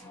Hello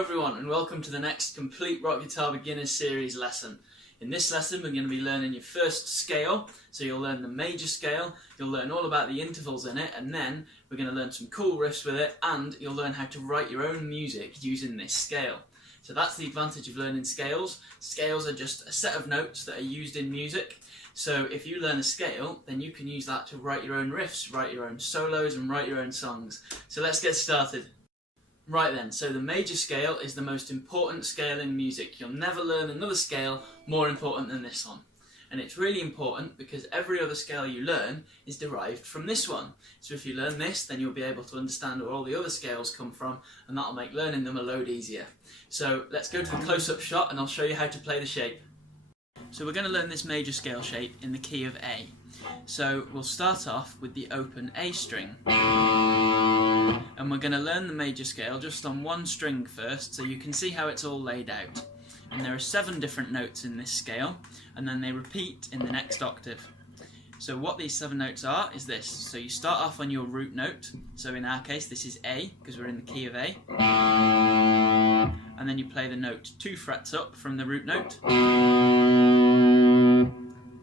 everyone, and welcome to the next Complete Rock Guitar Beginners Series lesson. In this lesson we're going to be learning your first scale, so you'll learn the major scale, you'll learn all about the intervals in it, and then we're going to learn some cool riffs with it, and you'll learn how to write your own music using this scale. So that's the advantage of learning scales. Scales are just a set of notes that are used in music. So if you learn a scale, then you can use that to write your own riffs, write your own solos, and write your own songs. So let's get started. Right then, so the major scale is the most important scale in music. You'll never learn another scale more important than this one. And it's really important because every other scale you learn is derived from this one. So if you learn this, then you'll be able to understand where all the other scales come from, and that'll make learning them a load easier. So let's go to the close-up shot and I'll show you how to play the shape. So we're going to learn this major scale shape in the key of A. So we'll start off with the open A string. And we're going to learn the major scale just on one string first, so you can see how it's all laid out. And there are 7 different notes in this scale, and then they repeat in the next octave. So what these 7 notes are is this. So you start off on your root note, so in our case this is A, because we're in the key of A. And then you play the note 2 frets up from the root note.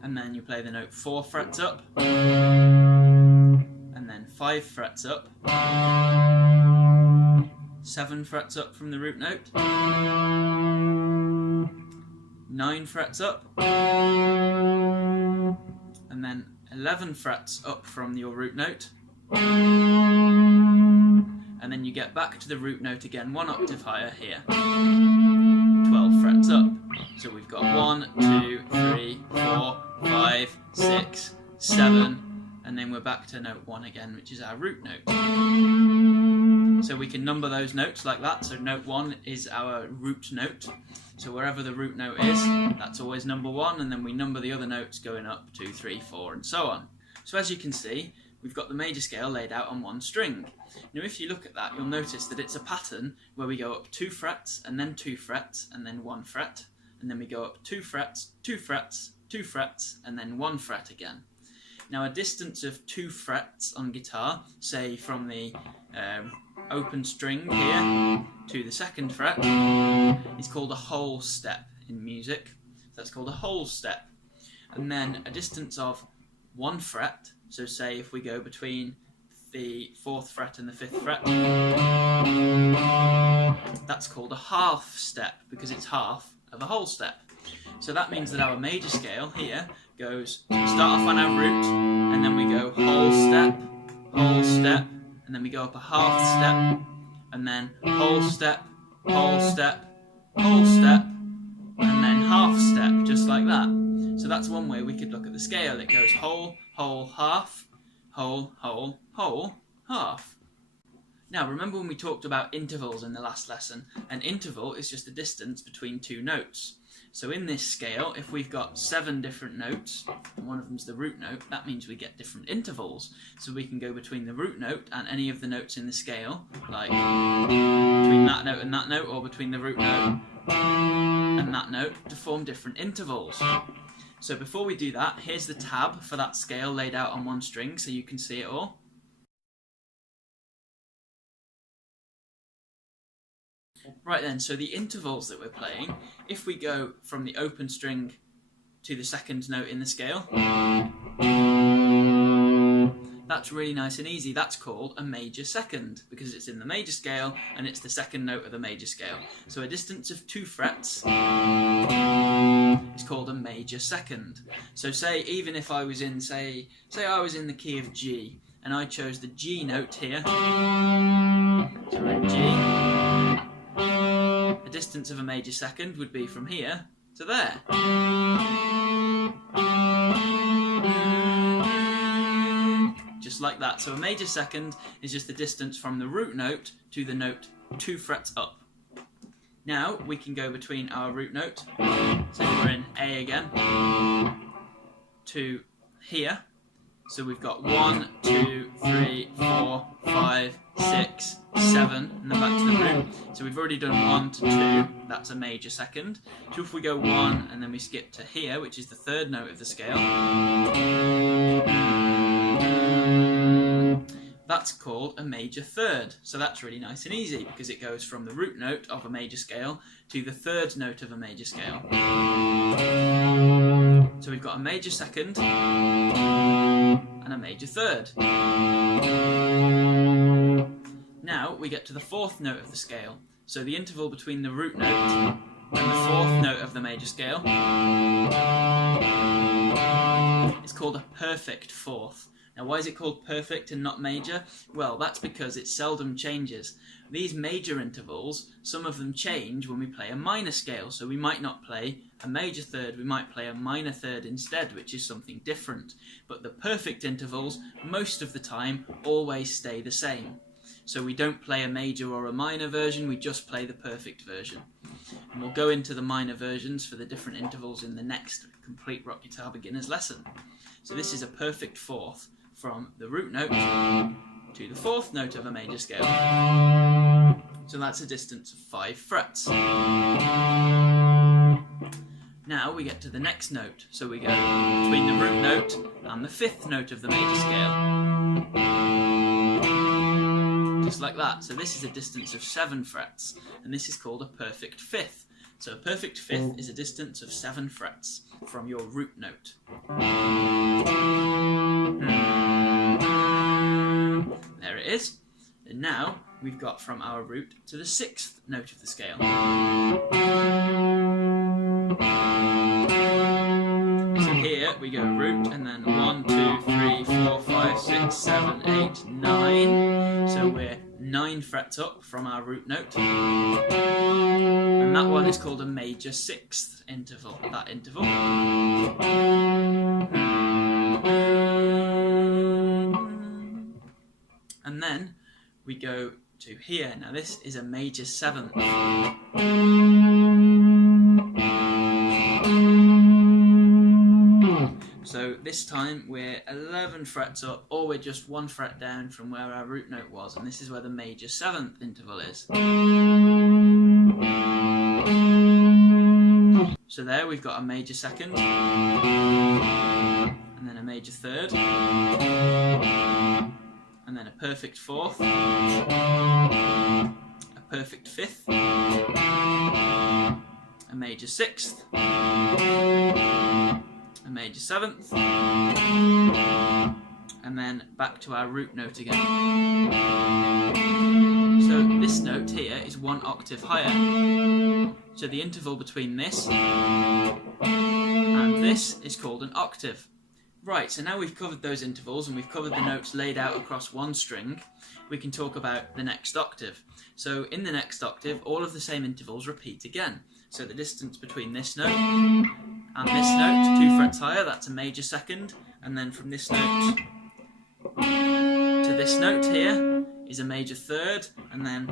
And then you play the note 4 frets up. And then 5 frets up. 7 frets up from the root note. 9 frets up, and then 11 frets up from your root note, and then you get back to the root note again 1 octave higher here, 12 frets up. So we've got 1, 2, 3, 4, 5, 6, 7, and then we're back to note 1 again, which is our root note. So we can number those notes like that. So note 1 is our root note. So wherever the root note is, that's always number 1, and then we number the other notes going up 2, 3, 4, and so on. So as you can see, we've got the major scale laid out on one string. Now if you look at that, you'll notice that it's a pattern where we go up 2 frets, and then 2 frets, and then 1 fret, and then we go up 2 frets, 2 frets, 2 frets, and then 1 fret again. Now a distance of 2 frets on guitar, say from the open string here to the 2nd fret, is called a whole step in music. That's called a whole step. And then a distance of 1 fret, so say if we go between the 4th fret and the 5th fret, that's called a half step because it's half of a whole step. So that means that our major scale here goes, so we start off on our root, and then we go whole step, and then we go up a half step, and then whole step, whole step, whole step, and then half step, just like that. So that's one way we could look at the scale. It goes whole, whole, half, whole, whole, whole, half. Now remember when we talked about intervals in the last lesson? An interval is just the distance between 2 notes. So in this scale, if we've got 7 different notes, and one of them's the root note, that means we get different intervals. So we can go between the root note and any of the notes in the scale, like between that note and that note, or between the root note and that note, to form different intervals. So before we do that, here's the tab for that scale laid out on one string so you can see it all. Right then, so the intervals that we're playing, if we go from the open string to the 2nd note in the scale, that's really nice and easy. That's called a major second because it's in the major scale and it's the 2nd note of the major scale. So a distance of 2 frets is called a major second. So say even if I was in, say I was in the key of G and I chose the G note here, so we're in G. The distance of a major second would be from here to there. Just like that. So a major second is just the distance from the root note to the note 2 frets up. Now we can go between our root note, so we're in A again, to here. So we've got 1, 2, 3, 4, 5, 6, 7, and then back to the root. So we've already done 1 to 2, that's a major second. So if we go 1 and then we skip to here, which is the third note of the scale, that's called a major third. So that's really nice and easy because it goes from the root note of a major scale to the third note of a major scale. So we've got a major second and a major third. Now we get to the fourth note of the scale. So the interval between the root note and the fourth note of the major scale is called a perfect fourth. Now why is it called perfect and not major? Well, that's because it seldom changes. These major intervals, some of them change when we play a minor scale, so we might not play a major third, we might play a minor third instead, which is something different. But the perfect intervals, most of the time, always stay the same. So we don't play a major or a minor version, we just play the perfect version. And we'll go into the minor versions for the different intervals in the next complete rock guitar beginners lesson. So this is a perfect fourth from the root note to the fourth note of a major scale. So that's a distance of 5 frets. Now we get to the next note. So we go between the root note and the fifth note of the major scale. Just like that. So this is a distance of 7 frets, and this is called a perfect fifth. So a perfect fifth is a distance of 7 frets from your root note. There it is. And now we've got from our root to the sixth note of the scale. So here we go root and then 1, 2, 3, 4, 5, 6, 7, 8, 9. So we're 9 frets up from our root note. And that one is called a major sixth interval, that interval. And then we go to here. Now this is a major seventh. So this time we're 11 frets up, or we're just 1 fret down from where our root note was, and this is where the major seventh interval is. So there we've got a major second, and then a major third, and then a perfect fourth, a perfect fifth, a major sixth, a major seventh, and then back to our root note again. So this note here is 1 octave higher. So the interval between this and this is called an octave. Right, so now we've covered those intervals and we've covered the notes laid out across one string, we can talk about the next octave. So in the next octave, all of the same intervals repeat again. So the distance between this note and this note, 2 frets higher, that's a major second, and then from this note to this note here is a major third, and then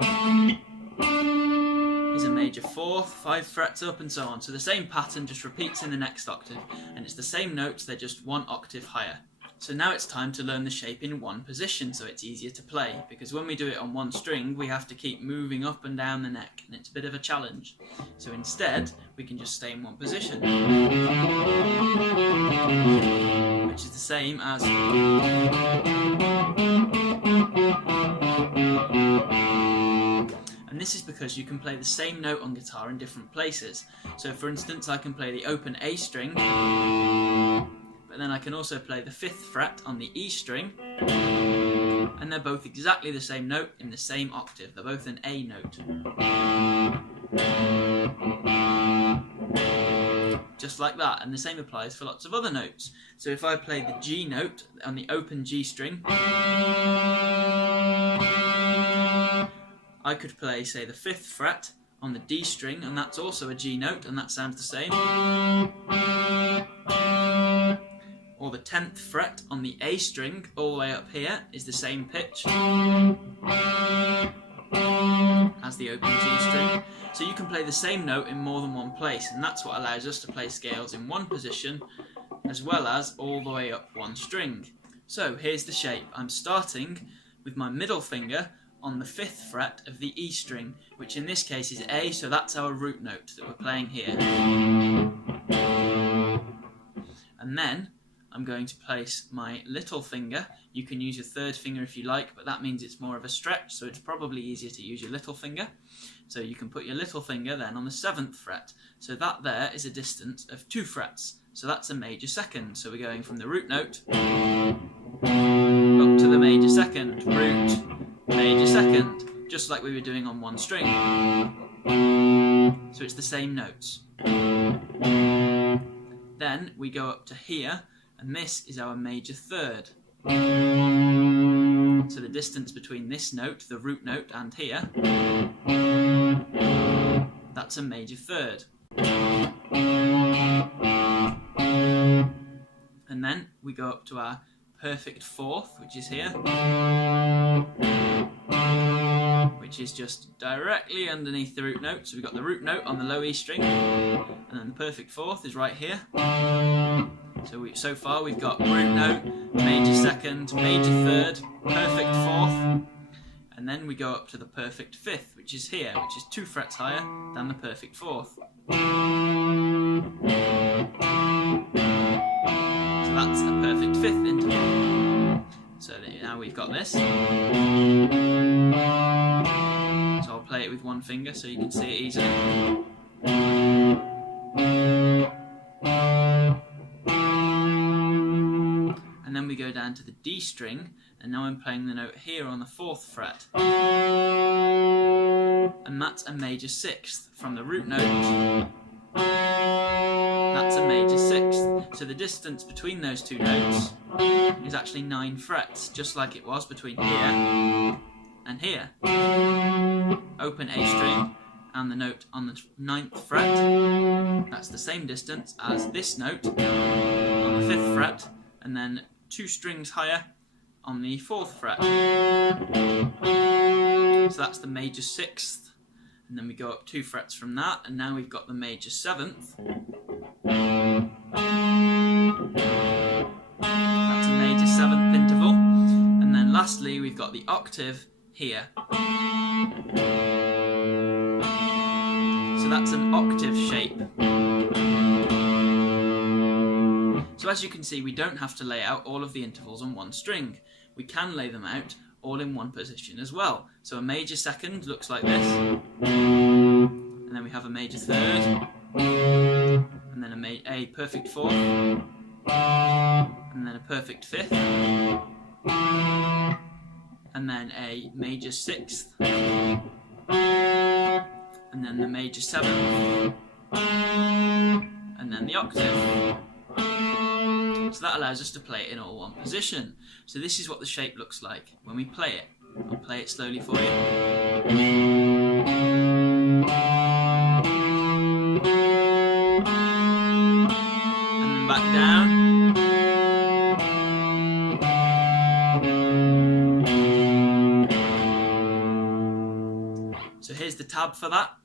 is a major fourth, 5 frets up, and so on. So the same pattern just repeats in the next octave, and it's the same notes, they're just 1 octave higher. So now it's time to learn the shape in one position, so it's easier to play, because when we do it on one string, we have to keep moving up and down the neck, and it's a bit of a challenge. So instead, we can just stay in one position, which is the same as... And this is because you can play the same note on guitar in different places. So for instance, I can play the open A string, but then I can also play the 5th fret on the E string, and they're both exactly the same note in the same octave. They're both an A note. Just like that, and the same applies for lots of other notes. So if I play the G note on the open G string, I could play, say, the 5th fret on the D string, and that's also a G note, and that sounds the same. Or the 10th fret on the A string, all the way up here, is the same pitch as the open G string. So you can play the same note in more than one place, and that's what allows us to play scales in one position, as well as all the way up one string. So here's the shape. I'm starting with my middle finger on the 5th fret of the E string, which in this case is A, so that's our root note that we're playing here. And then I'm going to place my little finger. You can use your 3rd finger if you like, but that means it's more of a stretch, so it's probably easier to use your little finger. So you can put your little finger then on the 7th fret. So that there is a distance of 2 frets. So that's a major second. So we're going from the root note up to the major second. Root, major second. Just like we were doing on one string. So it's the same notes. Then we go up to here, and this is our major 3rd. So the distance between this note, the root note, and here, that's a major 3rd. And then we go up to our perfect 4th, which is here, which is just directly underneath the root note. So we've got the root note on the low E string, and then the perfect 4th is right here. So far we've got root note, major 2nd, major 3rd, perfect 4th, and then we go up to the perfect 5th, which is here, which is 2 frets higher than the perfect 4th. So that's a perfect 5th interval. So now we've got this. So I'll play it with one finger so you can see it easily. And then we go down to the D string, and now I'm playing the note here on the 4th fret. And that's a major 6th. From the root note, that's a major 6th. So the distance between those two notes is actually 9 frets, just like it was between here and here. Open A string, and the note on the 9th fret, that's the same distance as this note on the 5th fret, and then 2 strings higher on the 4th fret. So that's the major 6th, and then we go up 2 frets from that, and now we've got the major 7th. That's a major 7th interval, and then lastly we've got the octave here. So that's an octave shape. So as you can see, we don't have to lay out all of the intervals on one string. We can lay them out all in one position as well. So a major 2nd looks like this, and then we have a major 3rd, and then a perfect 4th, and then a perfect 5th, and then a major 6th, and then the major 7th, and then the octave. So that allows us to play it in all one position. So this is what the shape looks like when we play it. I'll play it slowly for you. And then back down. So here's the tab for that.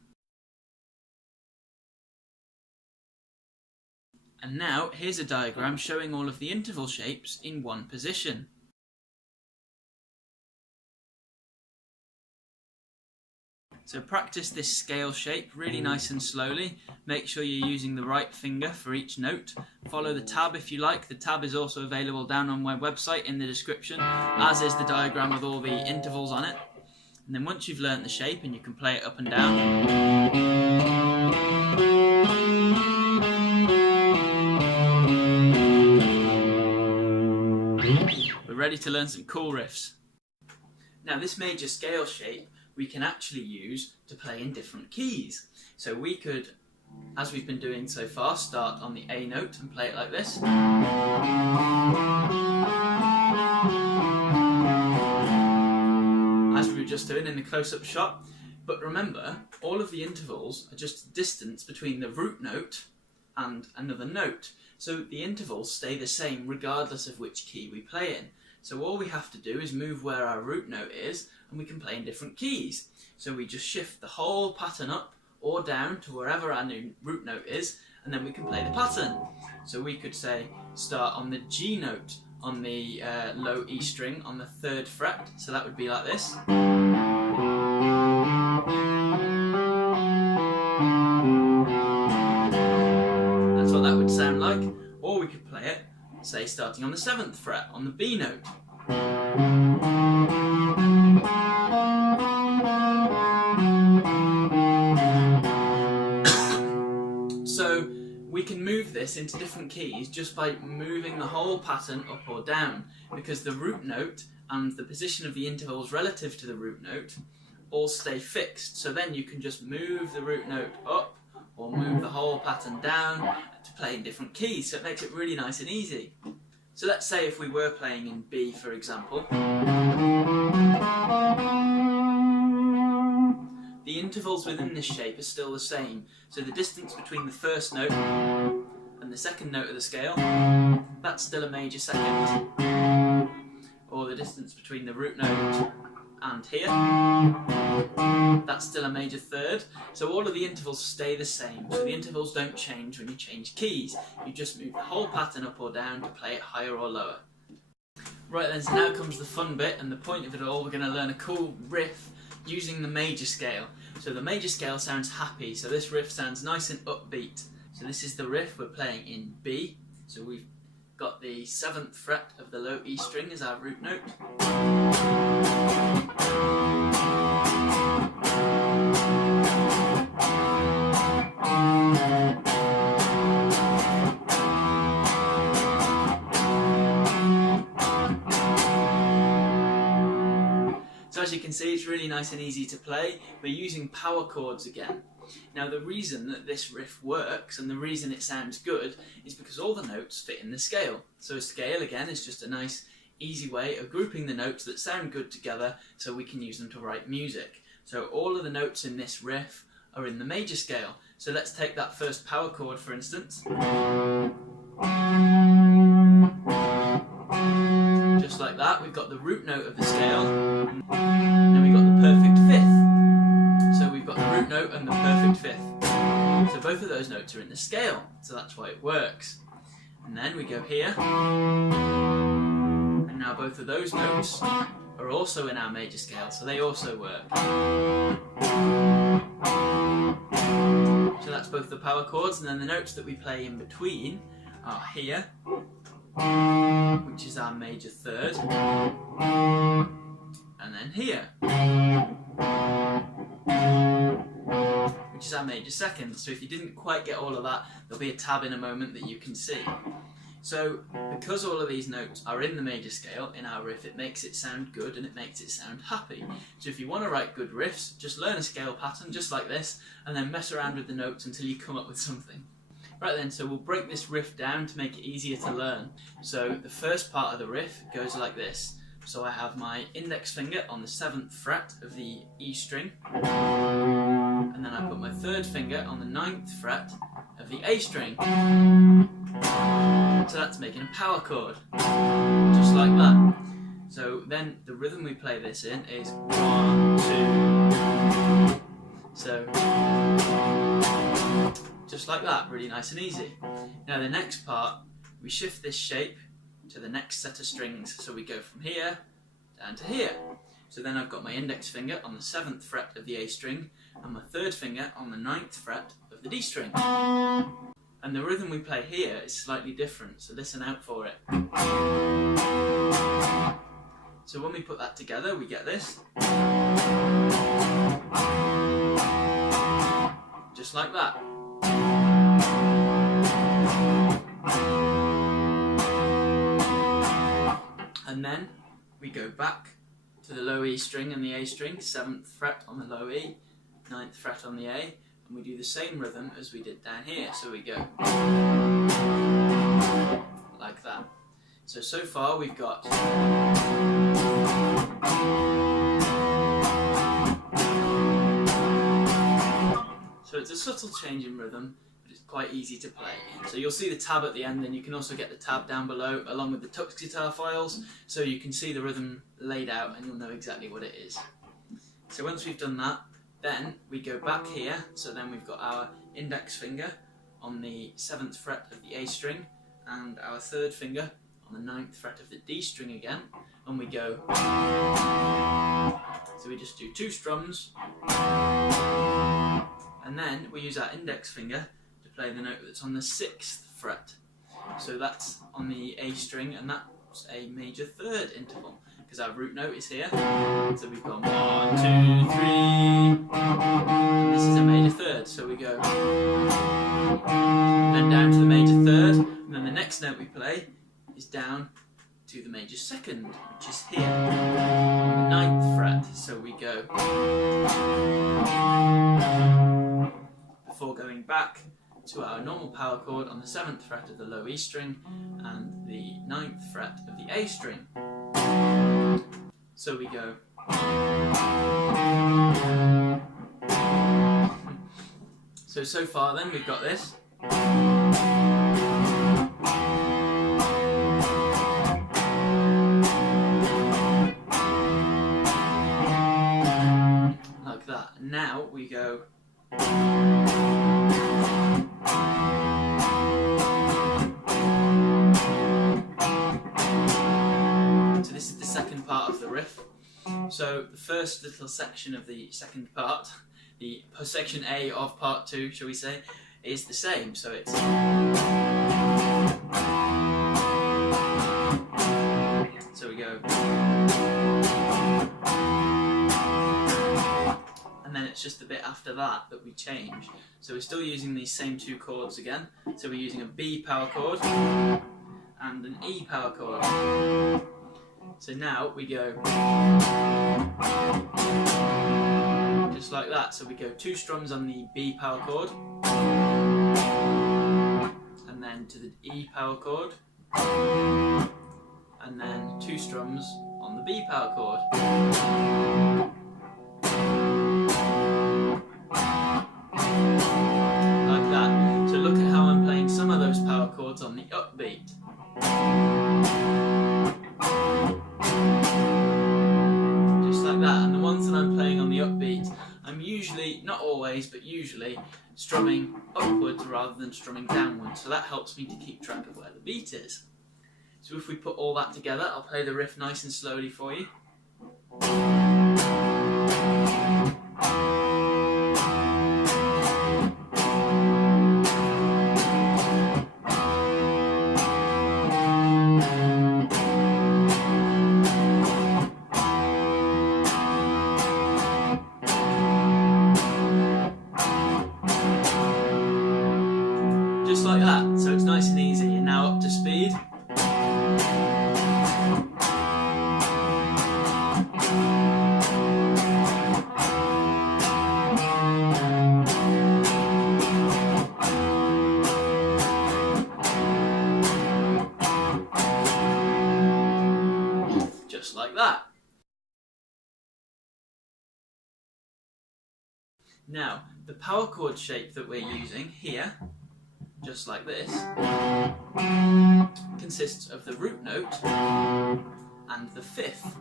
And now, here's a diagram showing all of the interval shapes in one position. So practice this scale shape really nice and slowly. Make sure you're using the right finger for each note. Follow the tab if you like. The tab is also available down on my website in the description, as is the diagram with all the intervals on it. And then once you've learnt the shape and you can play it up and down, we're ready to learn some cool riffs. Now this major scale shape we can actually use to play in different keys. So we could, as we've been doing so far, start on the A note and play it like this. As we were just doing in the close-up shot. But remember, all of the intervals are just the distance between the root note and another note. So the intervals stay the same regardless of which key we play in. So all we have to do is move where our root note is, and we can play in different keys. So we just shift the whole pattern up or down to wherever our new root note is, and then we can play the pattern. So we could say start on the G note on the low E string on the 3rd fret, so that would be like this. That's what that would sound like. Or we could play it, say, starting on the 7th fret on the B note. So we can move this into different keys just by moving the whole pattern up or down, because the root note and the position of the intervals relative to the root note all stay fixed. So then you can just move the root note up or move the whole pattern down to play in different keys, so it makes it really nice and easy. So let's say if we were playing in B, for example, the intervals within this shape are still the same. So the distance between the first note and the second note of the scale, that's still a major second. Or the distance between the root note and here, that's still a major third. So all of the intervals stay the same. So the intervals don't change when you change keys. You just move the whole pattern up or down to play it higher or lower. Right then, so now comes the fun bit, and the point of it all, we're going to learn a cool riff using the major scale. So the major scale sounds happy, so this riff sounds nice and upbeat. So this is the riff we're playing in B. So we've got the 7th fret of the low E string as our root note. So as you can see, it's really nice and easy to play. We're using power chords again. Now the reason that this riff works and the reason it sounds good is because all the notes fit in the scale. So a scale again is just a nice easy way of grouping the notes that sound good together so we can use them to write music. So all of the notes in this riff are in the major scale. So let's take that first power chord for instance. Just like that, we've got the root note of the scale, and we've got the perfect 5th. So we've got the root note and the perfect 5th. So both of those notes are in the scale, so that's why it works. And then we go here, and now both of those notes are also in our major scale, so they also work. So that's both the power chords, and then the notes that we play in between are here, which is our major 3rd, and then here, which is our major 2nd. So if you didn't quite get all of that, there'll be a tab in a moment that you can see. So because all of these notes are in the major scale in our riff, it makes it sound good and it makes it sound happy. So if you want to write good riffs, just learn a scale pattern just like this and then mess around with the notes until you come up with something. Right then, so we'll break this riff down to make it easier to learn. So the first part of the riff goes like this. So I have my index finger on the 7th fret of the E string, and then I put my 3rd finger on the 9th fret of the A string. So that's making a power chord, just like that. So then the rhythm we play this in is 1, 2. So just like that, really nice and easy. Now the next part, we shift this shape to the next set of strings. So we go from here down to here. So then I've got my index finger on the 7th fret of the A string and my 3rd finger on the 9th fret of the D string. And the rhythm we play here is slightly different, so listen out for it. So when we put that together, we get this. Just like that. And then we go back to the low E string and the A string, 7th fret on the low E, 9th fret on the A, and we do the same rhythm as we did down here. So we go like that. So far we've got so it's a subtle change in rhythm, but it's quite easy to play. So you'll see the tab at the end, and you can also get the tab down below along with the Tux guitar files, so you can see the rhythm laid out and you'll know exactly what it is. So once we've done that, then we go back here, so then we've got our index finger on the 7th fret of the A string and our 3rd finger on on the 9th fret of the D string again, and we go. So we just do 2 strums, and then we use our index finger to play the note that's on the 6th fret. So that's on the A string, and that's a major 3rd interval, because our root note is here. So we've gone 1, 2, 3, and this is a major 3rd. So we go, then down to the major 3rd, and then the next note we play is down to the major 2nd, which is here, on the 9th fret. So we go, before going back to our normal power chord on the 7th fret of the low E string and the 9th fret of the A string. So we go. So far then we've got this. Like that. Now we go. So this is the second part of the riff. So the first little section of the second part, the section A of part 2, shall we say, is the same. So it's. So we go. And then it's just the bit after that that we change. So we're still using these same 2 chords again. So we're using a B power chord and an E power chord. So now we go just like that. So we go 2 strums on the B power chord, and then to the E power chord, and then 2 strums on the B power chord. Like that. So look at how I'm playing some of those power chords on the upbeat. Just like that. And the ones that I'm playing on the upbeat, I'm usually, not always, but usually strumming upwards rather than strumming downwards. So that helps me to keep track of where the beat is. So if we put all that together, I'll play the riff nice and slowly for you. Just like that, so it's nice and easy. You're now up to speed. Just like that. Now, the power chord shape that we're using here, just like this, consists of the root note and the 5th.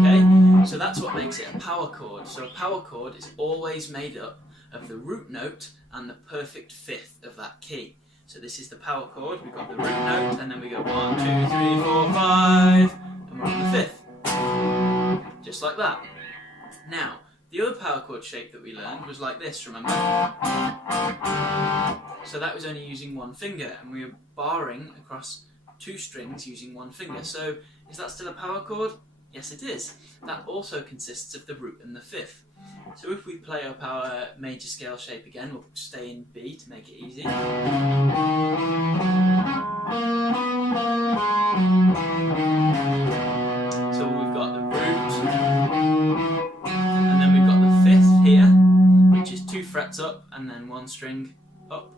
Okay, so that's what makes it a power chord. So a power chord is always made up of the root note and the perfect 5th of that key. So this is the power chord. We've got the root note, and then we go 1, 2, 3, 4, 5, and we're on the 5th. Just like that. Now, the other power chord shape that we learned was like this, remember? So that was only using 1 finger, and we were barring across 2 strings using 1 finger. So is that still a power chord? Yes, it is. That also consists of the root and the 5th. So if we play up our major scale shape again, we'll stay in B to make it easy. So we've got the root, and then we've got the 5th here, which is 2 frets up and then 1 string up.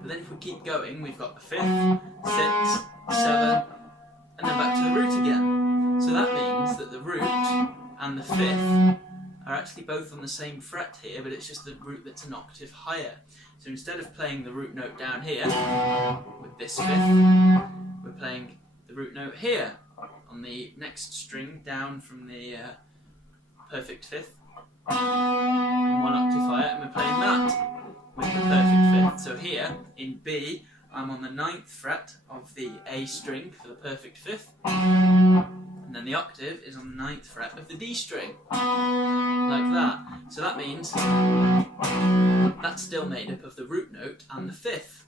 But then if we keep going, we've got the 5th, 6th, 7th, and then back to the root again. So that means that the root and the 5th are actually both on the same fret here, but it's just the root that's an octave higher. So instead of playing the root note down here with this 5th, we're playing the root note here on the next string down from the perfect fifth, and one octave higher, and we're playing that with the perfect fifth. So here in B, I'm on the 9th fret of the A string for the perfect fifth, and then the octave is on the 9th fret of the D string, like that. So that means that's still made up of the root note and the fifth.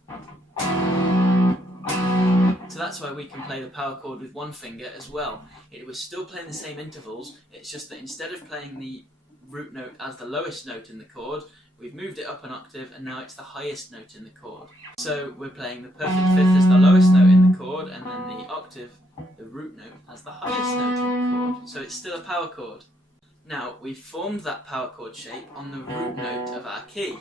So that's why we can play the power chord with one finger as well. It was still playing the same intervals, it's just that instead of playing the root note as the lowest note in the chord, we've moved it up an octave and now it's the highest note in the chord. So we're playing the perfect fifth as the lowest note in the chord, and then the octave, the root note, as the highest note in the chord. So it's still a power chord. Now, we've formed that power chord shape on the root note of our key.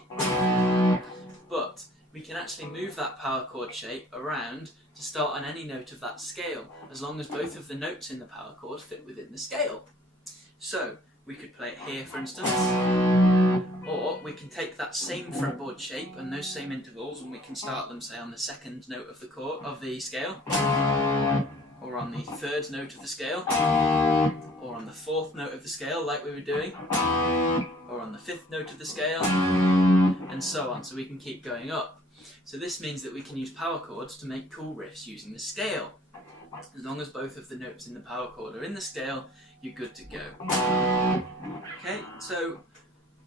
But we can actually move that power chord shape around to start on any note of that scale, as long as both of the notes in the power chord fit within the scale. So, we could play it here, for instance, or we can take that same fretboard shape and those same intervals, and we can start them, say, on the 2nd note of the chord of the scale, or on the 3rd note of the scale, or on the 4th note of the scale, like we were doing, or on the 5th note of the scale, and so on. So we can keep going up. So this means that we can use power chords to make cool riffs using the scale. As long as both of the notes in the power chord are in the scale, you're good to go. Okay, so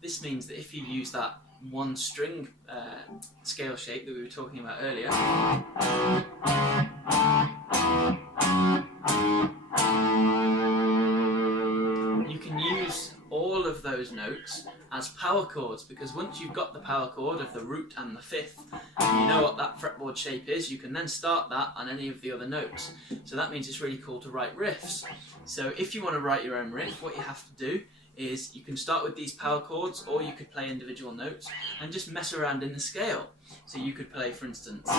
this means that if you use that one string scale shape that we were talking about earlier, you can use all of those notes as power chords, because once you've got the power chord of the root and the fifth, you know what that fretboard shape is, you can then start that on any of the other notes. So that means it's really cool to write riffs. So if you want to write your own riff, what you have to do is you can start with these power chords, or you could play individual notes and just mess around in the scale. So you could play, for instance,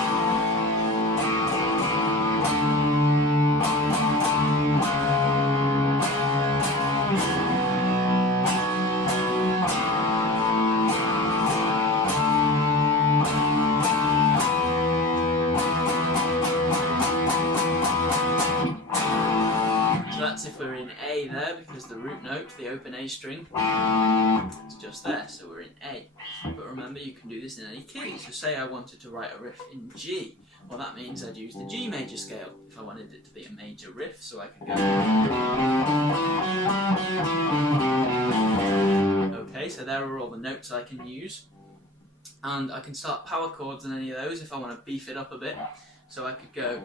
if we're in A there, because the root note, the open A string, is just there, so we're in A. But remember, you can do this in any key. So say I wanted to write a riff in G, well that means I'd use the G major scale if I wanted it to be a major riff, so I could go. Okay, so there are all the notes I can use, and I can start power chords in any of those if I want to beef it up a bit. So I could go.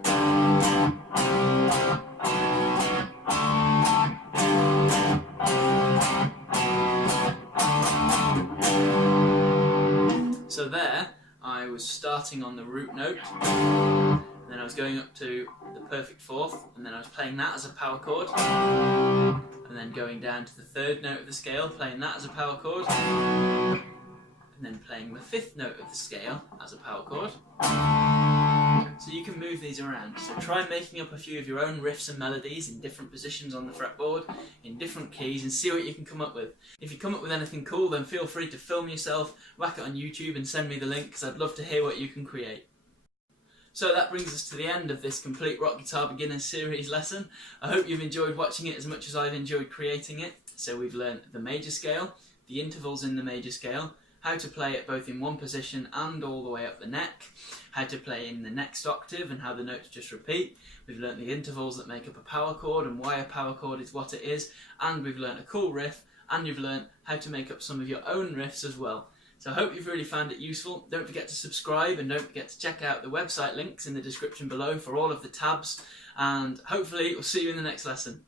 So there, I was starting on the root note, and then I was going up to the perfect fourth, and then I was playing that as a power chord, and then going down to the 3rd note of the scale, playing that as a power chord, and then playing the 5th note of the scale as a power chord. So you can move these around. So try making up a few of your own riffs and melodies in different positions on the fretboard, in different keys, and see what you can come up with. If you come up with anything cool, then feel free to film yourself, whack it on YouTube and send me the link, because I'd love to hear what you can create. So that brings us to the end of this complete rock guitar beginner series lesson. I hope you've enjoyed watching it as much as I've enjoyed creating it. So we've learned the major scale, the intervals in the major scale, how to play it both in one position and all the way up the neck, how to play in the next octave and how the notes just repeat. We've learnt the intervals that make up a power chord and why a power chord is what it is, and we've learnt a cool riff, and you've learnt how to make up some of your own riffs as well. So I hope you've really found it useful. Don't forget to subscribe, and don't forget to check out the website links in the description below for all of the tabs, and hopefully we'll see you in the next lesson.